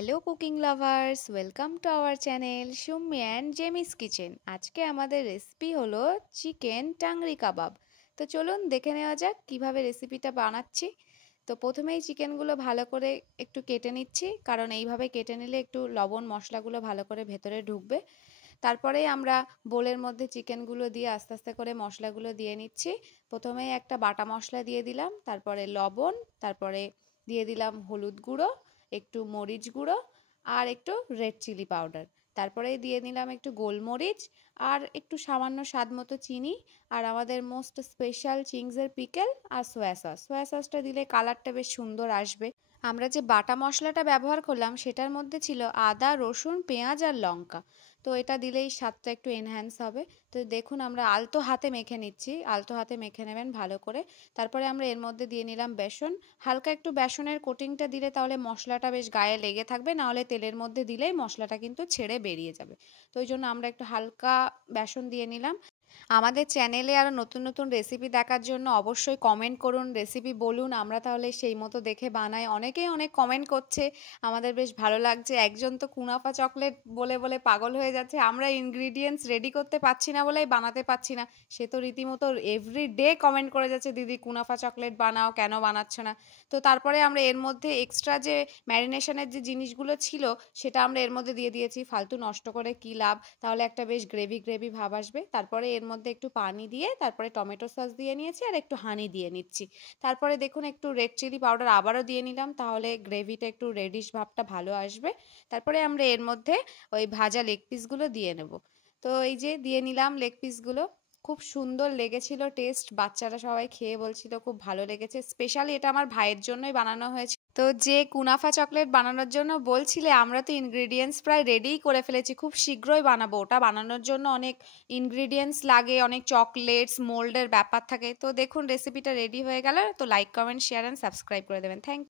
Hello cooking lovers, welcome to our channel Sumi and Jemi's kitchen. আজকে আমাদের recipe হলো chicken tangri কাবাব। তো চলুন দেখে নেওয়া যাক কিভাবে রেসিপিটা বানাচ্ছি। তো প্রথমেই চিকেনগুলো ভালো করে একটু কেটে নিচ্ছি, কারণ এইভাবে কেটে নিলে একটু লবণ মশলাগুলো ভালো করে ভেতরে ঢুকবে। তারপরেই আমরা বোলের মধ্যে চিকেনগুলো দিয়ে আস্তে আস্তে করে মশলাগুলো দিয়ে নিচ্ছি। প্রথমেই একটা বাটা মশলা দিয়ে দিলাম, তারপরে লবণ, তারপরে দিয়ে দিলাম হলুদ গুঁড়ো, একটু মরিচ গুঁড়ো আর একটু রেড চিলি পাউডার। তারপরে দিয়ে নিলাম একটু গোলমরিচ আর একটু সামান্য স্বাদ মতো চিনি, আর আমাদের মোস্ট স্পেশাল চিংসের পিকেল আর সোয়া সসটা দিলে কালারটা বেশ সুন্দর আসবে। আমরা যে বাটা মশলাটা ব্যবহার করলাম সেটার মধ্যে ছিল আদা, রসুন, পেঁয়াজ আর লঙ্কা। তো এটা দিলেই স্বাদটা একটু এনহ্যান্স হবে। তো দেখুন আমরা আলতো হাতে মেখে নিচ্ছি, আলতো হাতে মেখে নেবেন ভালো করে। তারপরে আমরা এর মধ্যে দিয়ে নিলাম বেসন। হালকা একটু বেসনের কোটিংটা দিলে তাহলে মশলাটা বেশ গায়ে লেগে থাকবে, নাহলে তেলের মধ্যে দিলেই মশলাটা কিন্তু ছেড়ে বেরিয়ে যাবে। তো ওই জন্য আমরা একটু হালকা বেসন দিয়ে নিলাম। আমাদের চ্যানেলে আরও নতুন নতুন রেসিপি দেখার জন্য অবশ্যই কমেন্ট করুন, রেসিপি বলুন, আমরা তাহলে সেই মতো দেখে বানাই। অনেকেই অনেক কমেন্ট করছে, আমাদের বেশ ভালো লাগছে। একজন তো কুনাফা চকলেট বলে বলে পাগল হয়ে যাচ্ছে, আমরা ইনগ্রিডিয়েন্টস রেডি করতে পারছি না বলেই বানাতে পারছি না। সে তো রীতিমতো এভরিডে কমেন্ট করে যাচ্ছে, দিদি কুনাফা চকলেট বানাও, কেন বানাচ্ছ না। তো তারপরে আমরা এর মধ্যে এক্সট্রা যে ম্যারিনেশনের যে জিনিসগুলো ছিল সেটা আমরা এর মধ্যে দিয়ে দিয়েছি। ফালতু নষ্ট করে কী লাভ, তাহলে একটা বেশ গ্রেভি গ্রেভি ভাব আসবে। তারপরে এর মধ্যে একটু পানি দিয়ে তারপরে টমেটো সস দিয়ে নিয়েছি আর একটু হানি দিয়ে নিচ্ছি। তারপরে দেখুন একটু রেড চিলি পাউডার আবারও দিয়ে নিলাম, তাহলে গ্রেভিটা একটু রেডিশ ভাবটা ভালো আসবে। তারপরে আমরা এর মধ্যে ওই ভাজা লেগ পিসগুলো দিয়ে নেব। তো এই যে দিয়ে নিলাম লেগ পিসগুলো। খুব সুন্দর লেগেছিল টেস্ট, বাচ্চারা সবাই খেয়ে বলছিল খুব ভালো লেগেছে। স্পেশালি এটা আমার ভাইয়ের জন্যই বানানো হয়েছে। তো যে কুনাফা চকলেট বানানোর জন্য বলছিলে, আমরা তো ইনগ্রিডিয়েন্টস প্রায় রেডিই করে ফেলেছি, খুব শীঘ্রই বানাবো। ওটা বানানোর জন্য অনেক ইনগ্রিডিয়েন্টস লাগে, অনেক চকলেটস মোল্ডের ব্যাপার থাকে। তো দেখুন রেসিপিটা রেডি হয়ে গেল। তো like, comment, share and subscribe করে দেবেন। থ্যাংক